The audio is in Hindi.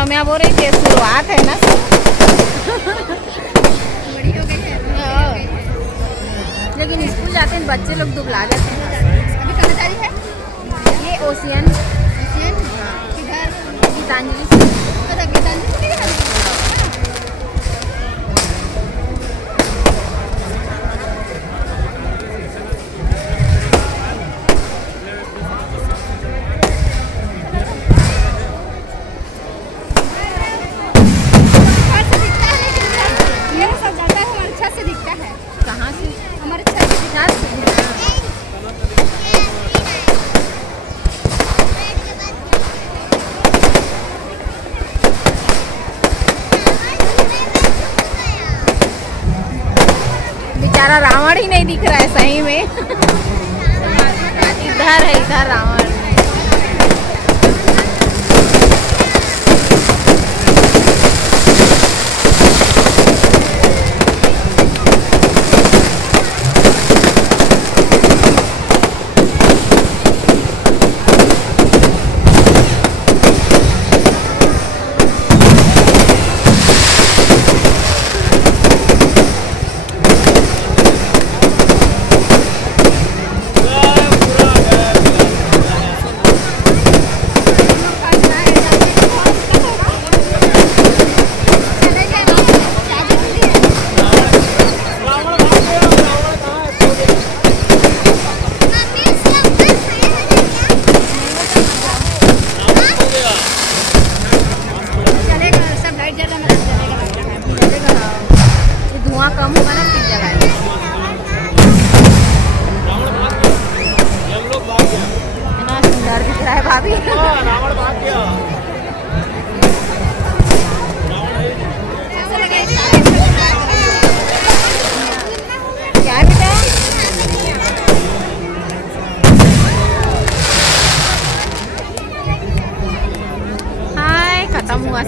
रम्या बोल रही थी शुरुआत है ना बड़ी हो गई है, हाँ। लेकिन स्कूल जाते हैं बच्चे लोग दुबला जाते हैं। अभी कहाँ जा रही है? ये ओशियन किधर? गीतांजलि अच्छा, गीतांजलि से किधर? घर से दिखता है, लेकिन ये सब जाता है हमारे छत से दिखता है, कहाँ से हमारे छत से दिखता छत से? बेचारा रावण ही नहीं दिख रहा है सही में। इधर है, इधर रावण। चलेगा, सब लाइट जला ना चलेगा। ये धुआं कम होगा ना फिर जलाएंगे। इतना सुंदर दिख रहा है भाभी।